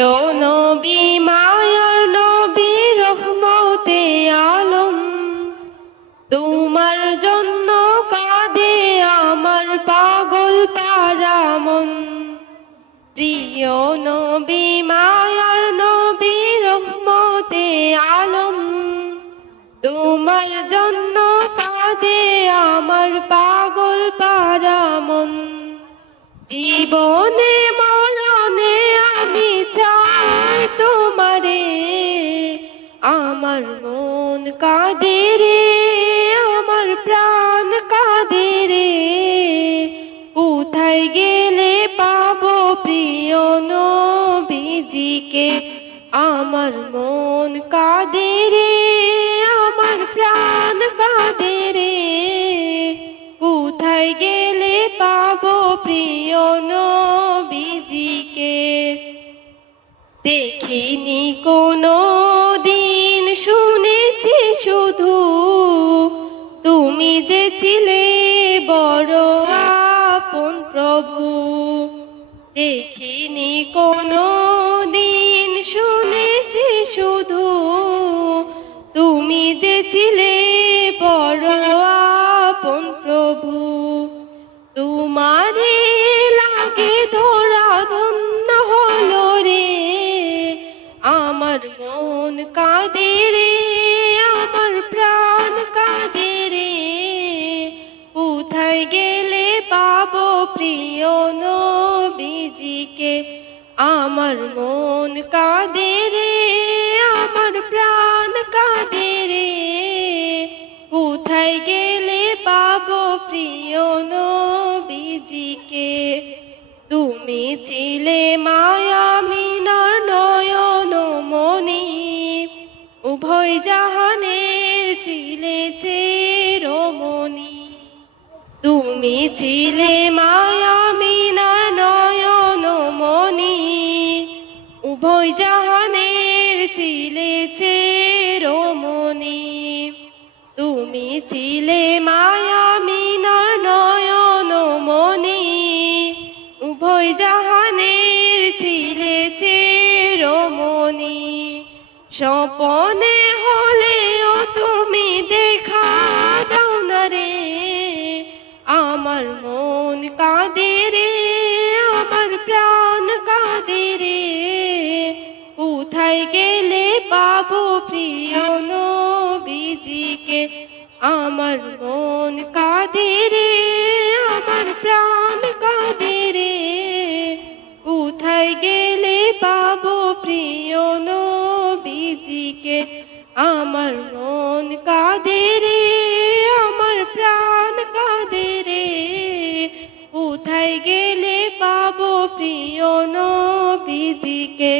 প্রিয় নবী মায়ার নবী রহমতে আলম, তোমার জন্য কাঁদে আমার পাগল পারা মন। প্রিয় নবী মায়ার নবী রহমতে আলম, তোমার জন্য কাঁদে আমার পাগল পারা মন। জীবনে মরণে আমি চাই তোমারে, আমার মন কাঁদে রে, আমার প্রাণ কাঁদে রে। কোথায় গেলে পাবো প্রিয় নবীজিকে, আমার মন কাঁদে রে, আমার প্রাণ কাঁদে রে। কোথায় গেলে পাবো প্রিয় নবীজিকে। দেখিনি কোনো দিন, শুনেছি শুধু তুমি যে ছিলে বড় আপন প্রভু। দেখিনি কোনো দিন, শুনেছি শুধু তুমি যে ছিলে বড় আপন প্রভু। তোমারে লাগে ধরা ধন্য হলো রে, আমার মন কাঁদে রে, আমার প্রাণ কাঁদে রে। কোথায় গেলে পাবো প্রিয় নবীজিকে, আমার মন কাঁদে রে, আমার প্রাণ কাঁদে রে। কোথায় গেলে পাবো প্রিয় নবীজিকে। তুমি ছিলে মায়ামিনার নয়ন মনি, উভয় জাহানের ছিলে চিরমণি। তুমি ছিলে মায়ামিনার নয়ন মনি, উভয় জাহানের ছিলে চিরমণি। তুমি ছিলে মায়ামিনার নয়ন মনি, উভয় জাহানের ছিলে চিরমণি। স্বপনে হলেও তুমি দেখা দাও না রে, আমার মন কাঁদে রে, আমার প্রাণ কাঁদে রে। কোথায় গেলে পাবো প্রিয় নবীজিকে, আমার মন কাঁদে রে, আমার প্রাণ কাঁদে রে। কোথায় গেলে পাবো প্রিয় নবীজিকে, আমার মন কাঁদে রে, আমার প্রাণ কাঁদে রে। কোথায় গেলে পাবো প্রিয় নবীজিকে।